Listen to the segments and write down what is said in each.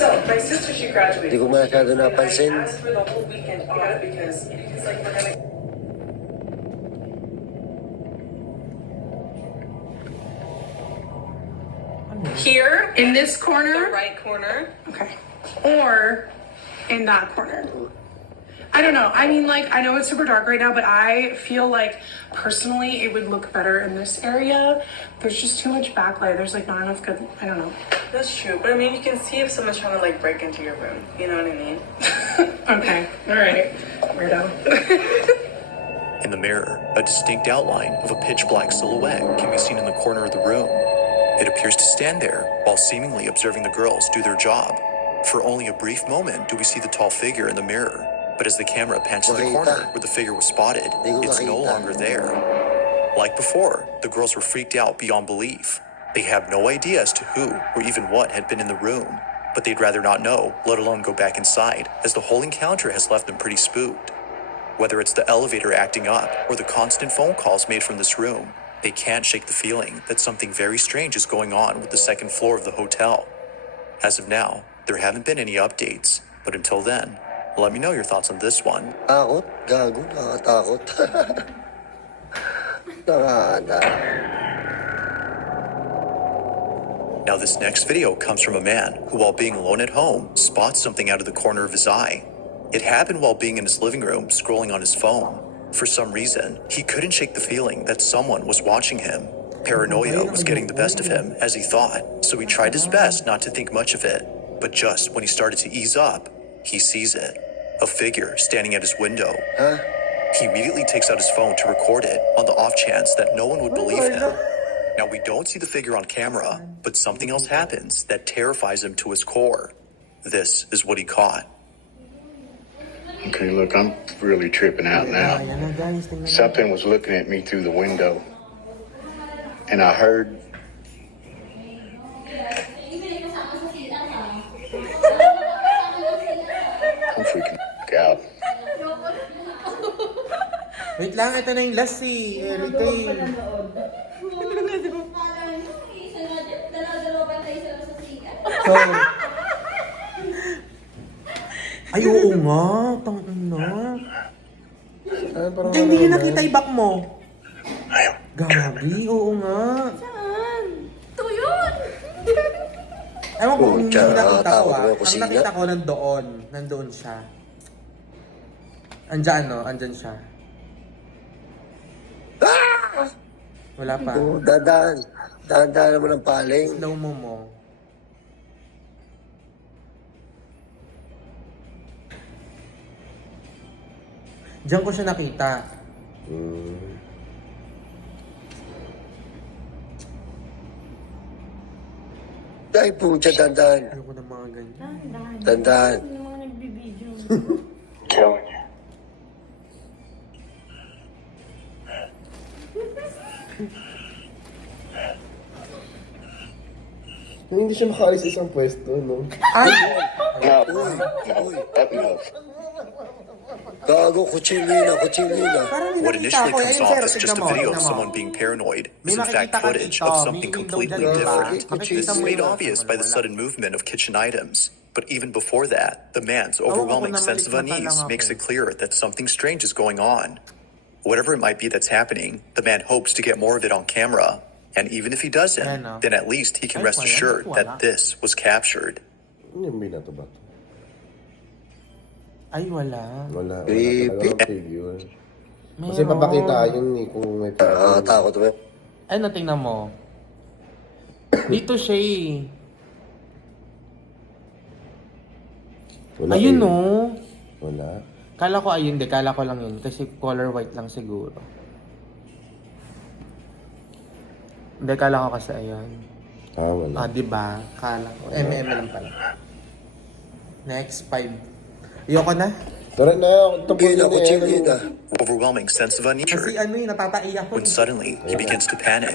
So, my sister, she graduated. Hindi ko masyado napansin. I asked for the whole weekend off because like, we're gonna... Here, in this corner, the right corner. Okay. Or in that corner. I don't know. I mean, like, I know it's super dark right now, but I feel like personally it would look better in this area. There's just too much backlight. There's like not enough good. I don't know. That's true. But I mean, you can see if someone's trying to like break into your room. You know what I mean? Okay. All right. Weirdo. In the mirror, a distinct outline of a pitch black silhouette can be seen in the corner of the room. It appears to stand there while seemingly observing the girls do their job. For only a brief moment do we see the tall figure in the mirror, but as the camera pans to the corner where the figure was spotted, it's no longer there. Like before, the girls were freaked out beyond belief. They have no idea as to who or even what had been in the room, but they'd rather not know, let alone go back inside, as the whole encounter has left them pretty spooked. Whether it's the elevator acting up or the constant phone calls made from this room, they can't shake the feeling that something very strange is going on with the second floor of the hotel. As of now, there haven't been any updates, but until then, let me know your thoughts on this one. Takot? Gago, nakakatakot. Now this next video comes from a man who, while being alone at home, spots something out of the corner of his eye. It happened while being in his living room scrolling on his phone. For some reason, he couldn't shake the feeling that someone was watching him. Paranoia was getting the best of him, as he thought, so he tried his best not to think much of it. But just when he started to ease up, he sees it. A figure standing at his window. Huh? He immediately takes out his phone to record it on the off chance that no one would believe him. Now we don't see the figure on camera, but something else happens that terrifies him to his core. This is what he caught. Okay, look, I'm really tripping out now. Something was looking at me through the window, and I heard... I'm freaking out. Wait lang, ito na yung last eh. Retail. So, ay, oo nga. Tangina. Hindi nyo nakita yung back mo. Gabi, oo nga. Saan? Ito yun! Ewan ko kung hindi nakita ko takot ah. mo, Ang kusina. nakita ko nandoon. Nandoon siya. Andyan no? Andyan siya. Wala pa. Oo, dadaan. Dahan-dahan naman ang paling. Slow mo mo. Diyan ko siya nakita. Dahil pumunta, dahan-dahan. Ayoko ng mga ganyan. Dahan-dahan. Yung mga nagbibideo. Telling you. Hindi siya makaalis sa isang pwesto, no? Ay! Enough. Gago, kutsilina, kutsilina. Parang What nakita initially ko. comes Ayun, off sir, as just a tignan mo, video of tignan mo. someone being paranoid May is in fact makikita ka footage dito, of may something window completely dyan, diba? different. Makikita This is mo made yun. obvious by the Wala. sudden movement of kitchen items. But even before that, the man's ako overwhelming na sense of malikmata lang unease ako makes eh. it clear that something strange is going on. Whatever it might be that's happening, the man hopes to get more of it on camera. And even if he doesn't, Ayan, no? then at least he can Ay, rest wala, assured wala. that this was captured. Yung binato ba? Ay, wala. Wala Creepy. talaga ang figure. Meron. Kasi papakita yun eh kung may figure. Nakakatakot mo. Ay, natingnan mo. Dito siya eh. Wala Ayun eh. no. Wala. Kala ko ayun, kala ko lang yun. Kasi color white lang siguro. Hindi, kala ko kasi ayun. Wala. Ah, diba? Kala ko. lang pala. Next, 5. Ayoko na. Tara na, tapos Kutsilina, na kutsilina. Overwhelming sense of unease. Kasi ano yun, natataiyak ko. When suddenly he begins to panic.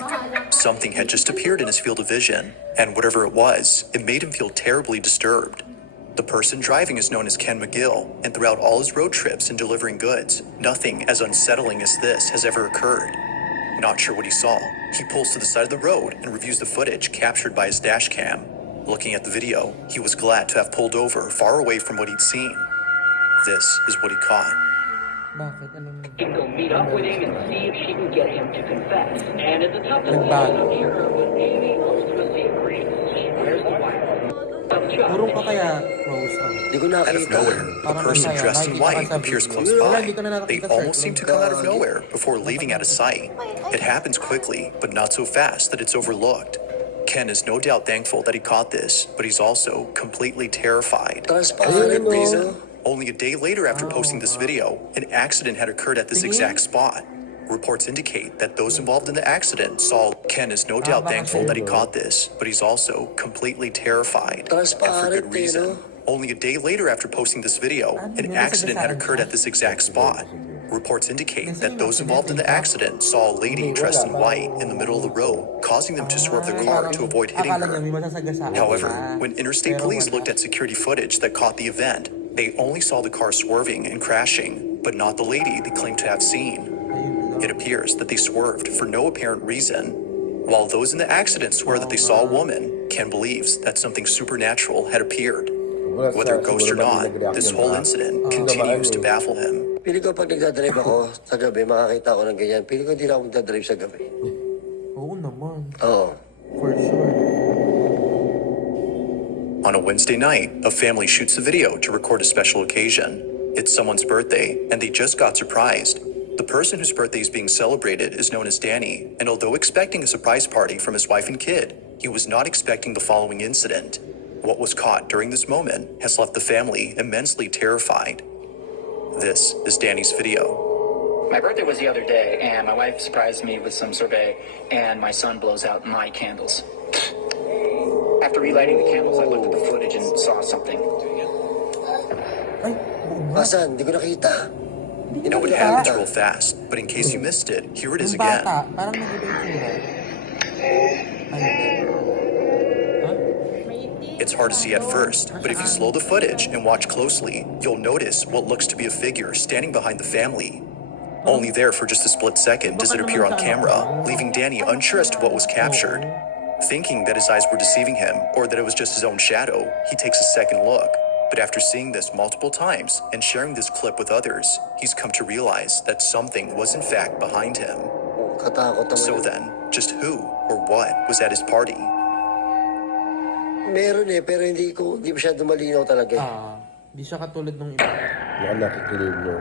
Something had just appeared in his field of vision, and whatever it was, it made him feel terribly disturbed. The person driving is known as Ken McGill, and throughout all his road trips and delivering goods, nothing as unsettling as this has ever occurred. Not sure what he saw, he pulls to the side of the road and reviews the footage captured by his dash cam. Looking at the video, he was glad to have pulled over far away from what he'd seen. This is what he caught. Bakit? Anong... Can go meet up with him and see if she can get him to confess. And at the top of the Nagbago. list, here, when Amy ultimately agrees, she wears the white. Purong ka kaya, Rose? Di ko Out of nakita. nowhere, a person dressed in white appears close by. They almost seem to come out of nowhere before leaving out of sight. It happens quickly, but not so fast that it's overlooked. Ken is no doubt thankful that he caught this, but he's also completely terrified. Transparent reason. Only a day later after posting this video, an accident had occurred at this exact spot. Reports indicate that those involved in the accident saw. Ken is no doubt thankful that he caught this, but he's also completely terrified. And for good reason. Only a day later after posting this video, an accident had occurred at this exact spot. Reports indicate that those involved in the accident saw a lady dressed in white in the middle of the road, causing them to swerve their car to avoid hitting her. However, when interstate police looked at security footage that caught the event, they only saw the car swerving and crashing, but not the lady they claimed to have seen. It appears that they swerved for no apparent reason. While those in the accident swear that they saw a woman, Ken believes that something supernatural had appeared. Whether ghost or not, this whole incident continues to baffle him. Pili ko pag nagdadrive ako sa gabi, makakita ko ng ganyan. Pili ko hindi na ako magdadrive sa gabi. Oo naman. Oo. For sure. On a Wednesday night, a family shoots a video to record a special occasion. It's someone's birthday, and they just got surprised. The person whose birthday is being celebrated is known as Danny, and although expecting a surprise party from his wife and kid, he was not expecting the following incident. What was caught during this moment has left the family immensely terrified. This is Danny's video. My birthday was the other day, and my wife surprised me with some sorbet, and my son blows out my candles. After relighting the candles, I looked at the footage and saw something. Ay, Asan? Hindi ko nakita. You know, it happens real fast, but in case you missed it, here it is again. bata, parang nag-iba yung tsura. It's hard to see at first, but if you slow the footage and watch closely, you'll notice what looks to be a figure standing behind the family. Only there for just a split second does it appear on camera, leaving Danny unsure as to what was captured. Thinking that his eyes were deceiving him, or that it was just his own shadow, he takes a second look. But after seeing this multiple times and sharing this clip with others, he's come to realize that something was in fact behind him. Katakot naman. So then, just who or what was at his party? Meron pero hindi masyado malinaw talaga. Di siya katulad nung iba. Baka nakikinig mo.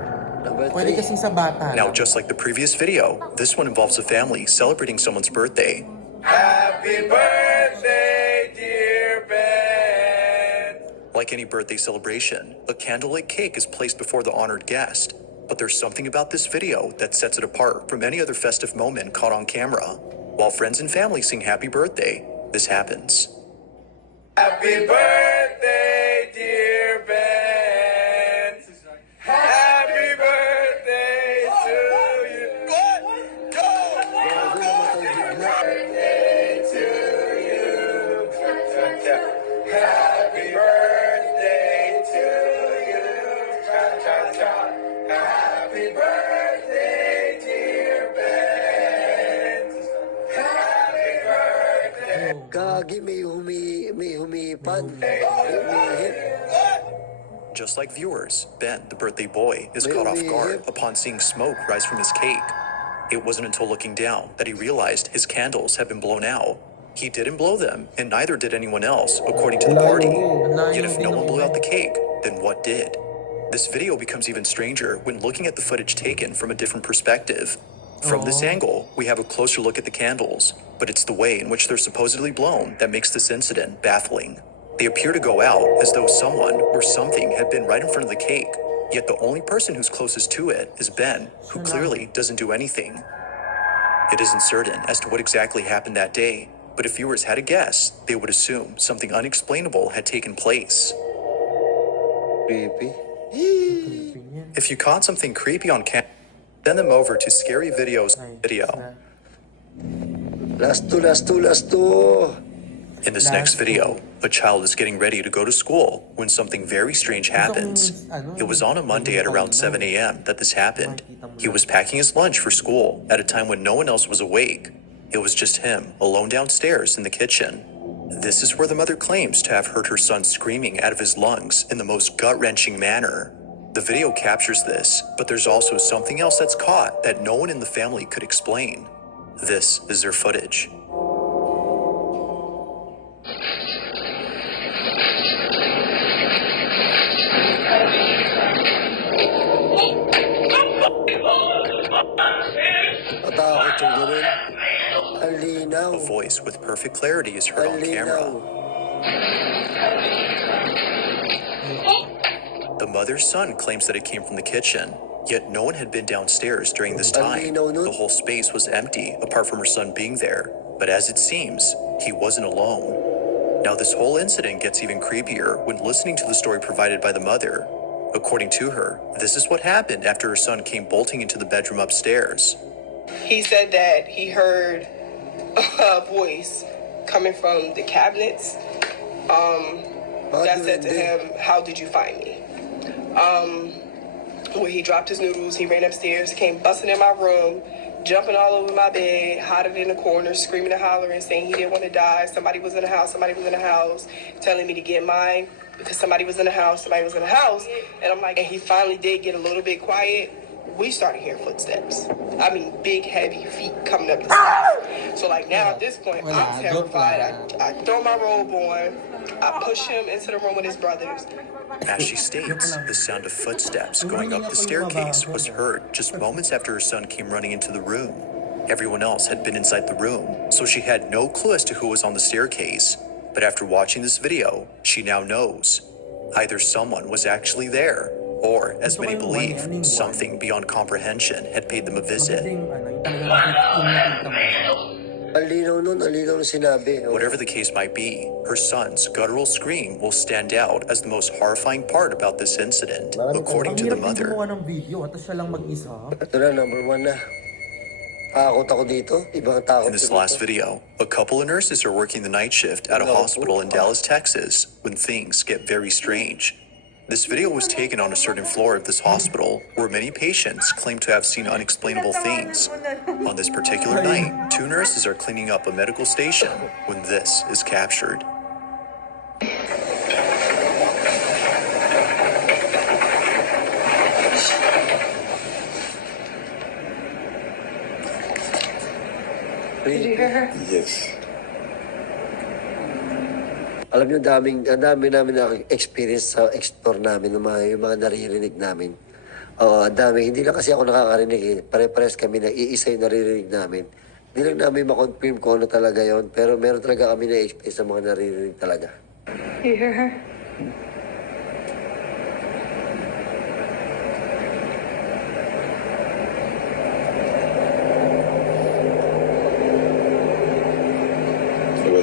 Number Pwede 3. kasing sa bata. Now, just like the previous video, this one involves a family celebrating someone's birthday. Happy birthday, dear Ben. Like any birthday celebration, a candlelit cake is placed before the honored guest. But there's something about this video that sets it apart from any other festive moment caught on camera. While friends and family sing happy birthday, this happens. Happy birthday, dear Ben. Happy birthday to you. What? Go! Birthday to you. Happy birthday to you. Happy birthday, dear Ben. Happy birthday. Gagi, may humipad. May humihip. Just like viewers, Ben, the birthday boy, is caught off guard upon seeing smoke rise from his cake. It wasn't until looking down that he realized his candles had been blown out. He didn't blow them, and neither did anyone else, according to the party. Yet if no one blew out the cake, then what did? This video becomes even stranger when looking at the footage taken from a different perspective. From this angle, we have a closer look at the candles, but it's the way in which they're supposedly blown that makes this incident baffling. They appear to go out as though someone or something had been right in front of the cake, yet the only person who's closest to it is Ben, who clearly doesn't do anything. It isn't certain as to what exactly happened that day, but if viewers had a guess, they would assume something unexplainable had taken place. Creepy. If you caught something creepy on camera, send them over to Scary Video's video. Last two. In this next video, a child is getting ready to go to school when something very strange happens. It was on a Monday at around 7 a.m. that this happened. He was packing his lunch for school at a time when no one else was awake. It was just him, alone downstairs in the kitchen. This is where the mother claims to have heard her son screaming out of his lungs in the most gut-wrenching manner. The video captures this, but there's also something else that's caught that no one in the family could explain. This is their footage. Matakot yung ganun. Ang linaw. A voice with perfect clarity is heard Ang on camera. linaw. The mother's son claims that it came from the kitchen, yet no one had been downstairs during this time. The whole space was empty, apart from her son being there. But as it seems, he wasn't alone. Now this whole incident gets even creepier when listening to the story provided by the mother. According to her, this is what happened after her son came bolting into the bedroom upstairs. He said that he heard a voice coming from the cabinets that said to him, "How did you find me?" Where he dropped his noodles, he ran upstairs, came busting in my room, jumping all over my bed, hiding in the corner, screaming and hollering, saying he didn't want to die. Somebody was in the house, telling me to get mine because somebody was in the house. And I'm like, and he finally did get a little bit quiet. We started hearing footsteps. I mean, big, heavy feet coming up the stairs. So, like, now at this point, I'm terrified. I throw my robe on. I push him into the room with his brothers. As she states, the sound of footsteps going up the staircase was heard just moments after her son came running into the room. Everyone else had been inside the room, so she had no clue as to who was on the staircase. But after watching this video, she now knows. Either someone was actually there, or, as many believe, something beyond comprehension had paid them a visit. Ang linaw nun, ang linaw na sinabi. Whatever the case might be, her son's guttural scream will stand out as the most horrifying part about this incident, according to the mother. Ito na, number 1 na. Takot ako dito. Ibang takot. In this last video, a couple of nurses are working the night shift at a hospital in Dallas, Texas, when things get very strange. This video was taken on a certain floor of this hospital where many patients claim to have seen unexplainable things. On this particular night, 2 nurses are cleaning up a medical station when this is captured. Did you hear her? Yes. Alam niyo, ang dami namin na experience sa explore namin, yung mga naririnig namin. Oo, ang dami. Hindi lang kasi ako nakakarinig eh. Pare-pares kami na iisa yung naririnig namin. Hindi lang namin makonfirm kung ano talaga yon, pero meron talaga kami na experience sa mga naririnig talaga. You hear her?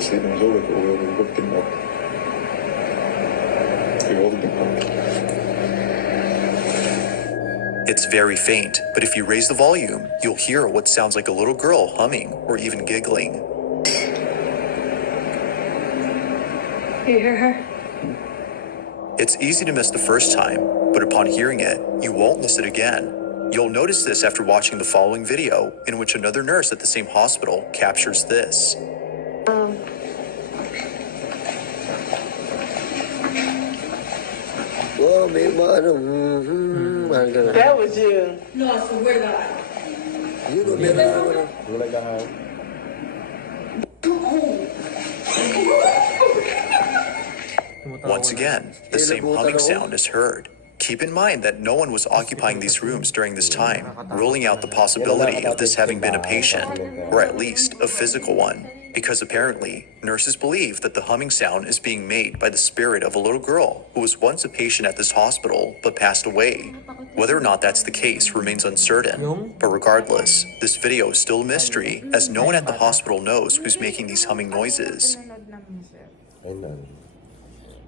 سيدنا زوجك وقلت لك في وضع It's very faint, but if you raise the volume, you'll hear what sounds like a little girl humming or even giggling. You hear her? It's easy to miss the first time, but upon hearing it, you won't miss it again. You'll notice this after watching the following video, in which another nurse at the same hospital captures this. Oh, may mga ano, That was you. No, I swear to God. yun o, meron ano. Once again, the same humming sound is heard. Keep in mind that no one was occupying these rooms during this time, ruling out the possibility of this having been a patient, or at least a physical one, because apparently, nurses believe that the humming sound is being made by the spirit of a little girl who was once a patient at this hospital but passed away. Whether or not that's the case remains uncertain, but regardless, this video is still a mystery as no one at the hospital knows who's making these humming noises.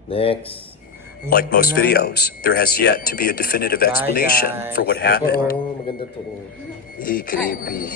Next. Like most videos, there has yet to be a definitive explanation for what happened. Oo, maganda to. Creepy.